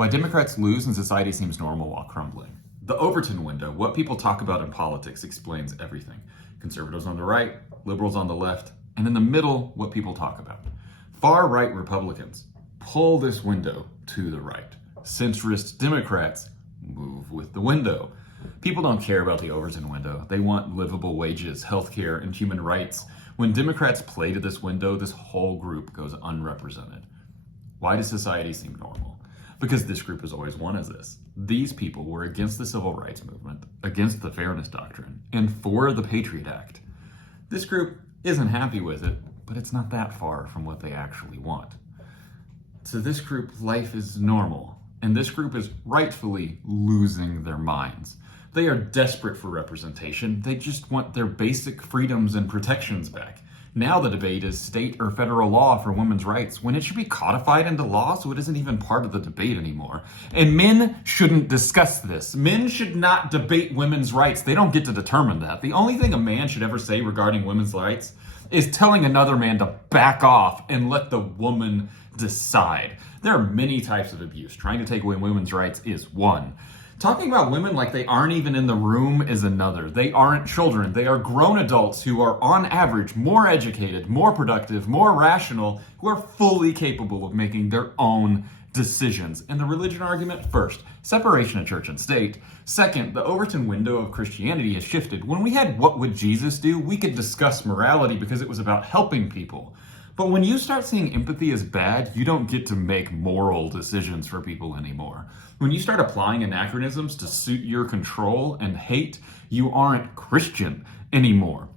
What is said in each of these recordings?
Why Democrats lose and society seems normal while crumbling. The Overton window, what people talk about in politics, explains everything. Conservatives on the right, liberals on the left, and in the middle, what people talk about. Far-right Republicans pull this window to the right. Centrist Democrats move with the window. People don't care about the Overton window. They want livable wages, healthcare, and human rights. When Democrats play to this window, this whole group goes unrepresented. Why does society seem normal? Because this group has always wanted this. These people were against the civil rights movement, against the fairness doctrine, and for the Patriot Act. This group isn't happy with it, but it's not that far from what they actually want. To this group, life is normal, and this group is rightfully losing their minds. They are desperate for representation. They just want their basic freedoms and protections back. Now the debate is state or federal law for women's rights, when it should be codified into law, so it isn't even part of the debate anymore. And men shouldn't discuss this. Men should not debate women's rights. They don't get to determine that. The only thing a man should ever say regarding women's rights is telling another man to back off and let the woman decide. There are many types of abuse. Trying to take away women's rights is one. Talking about women like they aren't even in the room is another. They aren't children. They are grown adults who are, on average, more educated, more productive, more rational, who are fully capable of making their own decisions. And the religion argument, first, separation of church and state. Second, the Overton window of Christianity has shifted. When we had What Would Jesus Do?, we could discuss morality because it was about helping people. But when you start seeing empathy as bad, you don't get to make moral decisions for people anymore. When you start applying anachronisms to suit your control and hate, you aren't Christian anymore.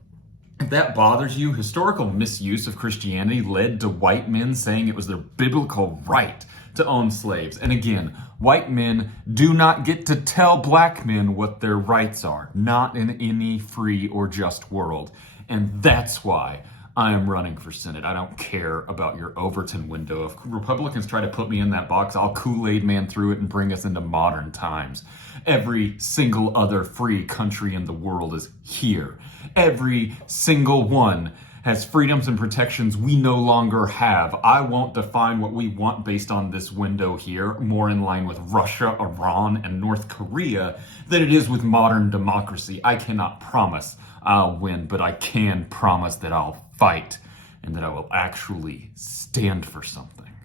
If that bothers you, historical misuse of Christianity led to white men saying it was their biblical right to own slaves. And again, white men do not get to tell black men what their rights are, not in any free or just world. And that's why I am running for Senate. I don't care about your Overton window. If Republicans try to put me in that box, I'll Kool-Aid man through it and bring us into modern times. Every single other free country in the world is here. Every single one has freedoms and protections we no longer have. I won't define what we want based on this window here, more in line with Russia, Iran, and North Korea than it is with modern democracy. I cannot promise I'll win, but I can promise that I'll fight and that I will actually stand for something.